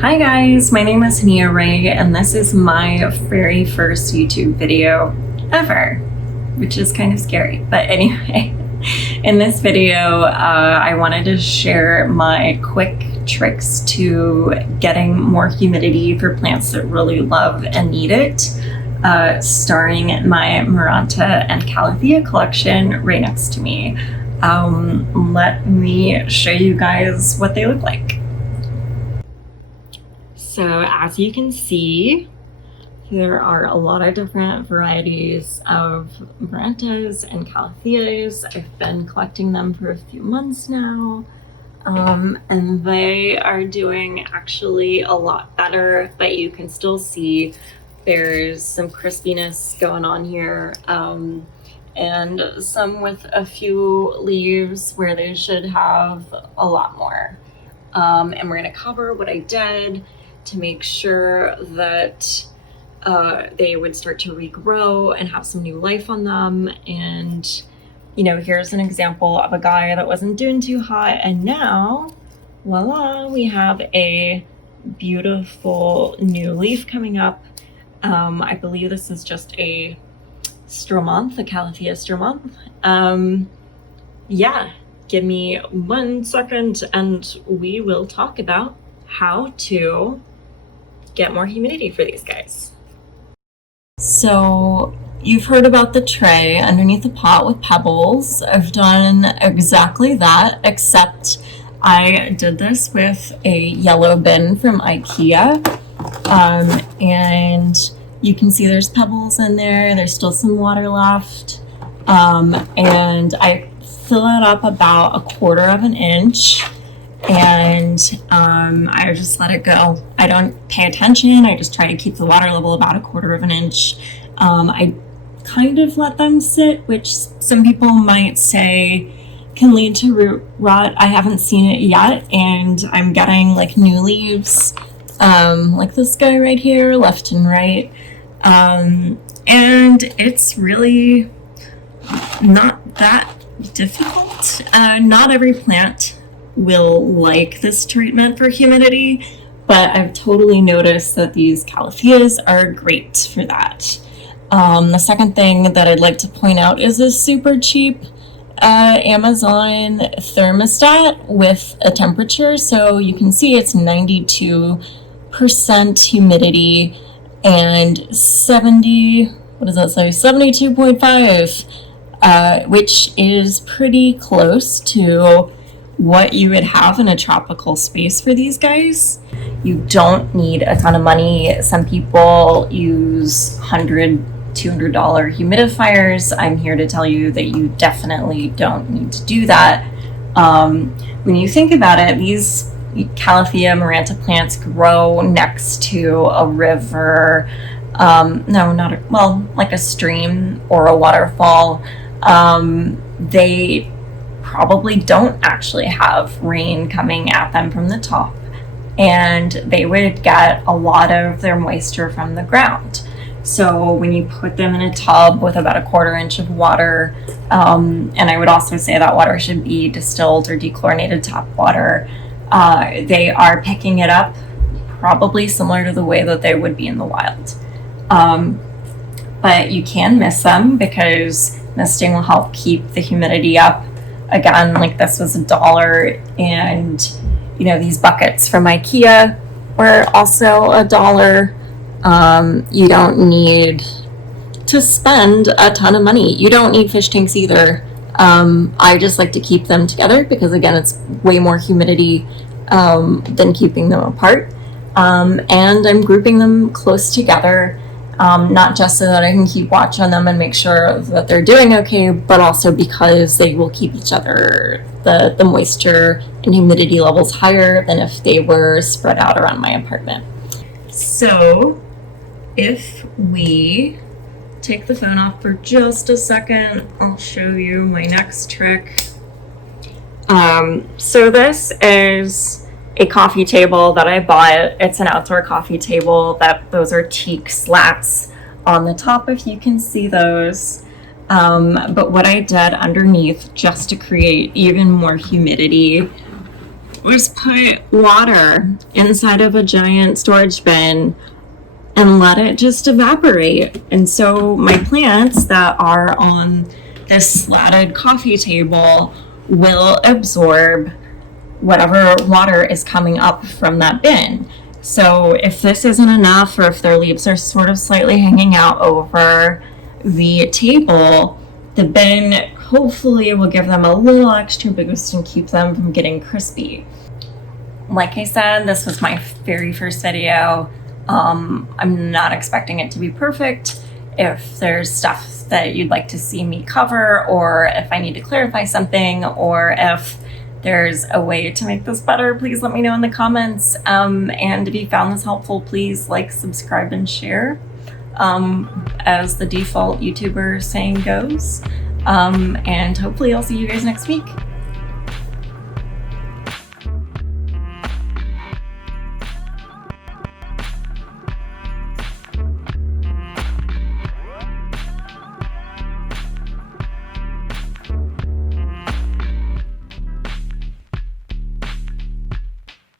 Hi guys, my name is Nia Ray and this is my very first YouTube video ever, which is kind of scary. But anyway, in this video, I wanted to share my quick tricks to getting more humidity for plants that really love and need it, starring my Maranta and Calathea collection right next to me. Let me show you guys what they look like. So as you can see, there are a lot of different varieties of marantas and calatheas. I've been collecting them for a few months now, and they are doing actually a lot better, but you can still see there's some crispiness going on here, and some with a few leaves where they should have a lot more. And we're gonna cover what I did to make sure that they would start to regrow and have some new life on them. And you know, here's an example of a guy that wasn't doing too hot, and now voila, we have a beautiful new leaf coming up. I believe this is just a stromonth, a Calathea stromonth. Yeah, give me 1 second and we will talk about how to get more humidity for these guys. So you've heard about the tray underneath the pot with pebbles. I've done exactly that, except I did this with a yellow bin from IKEA. And you can see there's pebbles in there. There's still some water left. And I fill it up about 1/4 inch. And I just let it go. I don't pay attention. I just try to keep the water level about 1/4 inch. I kind of let them sit, which some people might say can lead to root rot. I haven't seen it yet, and I'm getting like new leaves, like this guy right here, left and right. And it's really not that difficult. Not every plant will like this treatment for humidity, but I've totally noticed that these calatheas are great for that. The second thing that I'd like to point out is this super cheap Amazon thermostat with a temperature. So you can see it's 92% humidity and 72.5, which is pretty close to what you would have in a tropical space for these guys. You don't need a ton of money. Some people use $100, $200 humidifiers. I'm here to tell you that you definitely don't need to do that. When you think about it, these Calathea maranta plants grow next to a river, like a stream or a waterfall. They probably don't actually have rain coming at them from the top, and they would get a lot of their moisture from the ground. So when you put them in a tub with about 1/4 inch of water, and I would also say that water should be distilled or dechlorinated tap water, they are picking it up probably similar to the way that they would be in the wild. But you can mist them because misting will help keep the humidity up. Again, like this was $1, and you know, these buckets from IKEA were also $1. You don't need to spend a ton of money. You don't need fish tanks either. I just like to keep them together because again, it's way more humidity than keeping them apart. And I'm grouping them close together, not just so that I can keep watch on them and make sure that they're doing okay, but also because they will keep each other, the moisture and humidity levels higher than if they were spread out around my apartment. So if we take the phone off for just a second, I'll show you my next trick. So this is a coffee table that I bought. It's an outdoor coffee table. Those are teak slats on the top, if you can see those. But what I did underneath, just to create even more humidity, was put water inside of a giant storage bin and let it just evaporate. And so my plants that are on this slatted coffee table will absorb whatever water is coming up from that bin. So if this isn't enough, or if their leaves are sort of slightly hanging out over the table, the bin hopefully will give them a little extra boost and keep them from getting crispy. Like I said, this was my very first video. I'm not expecting it to be perfect. If there's stuff that you'd like to see me cover, or if I need to clarify something, or if there's a way to make this better, please let me know in the comments. And if you found this helpful, please like, subscribe, and share, as the default YouTuber saying goes. And hopefully I'll see you guys next week.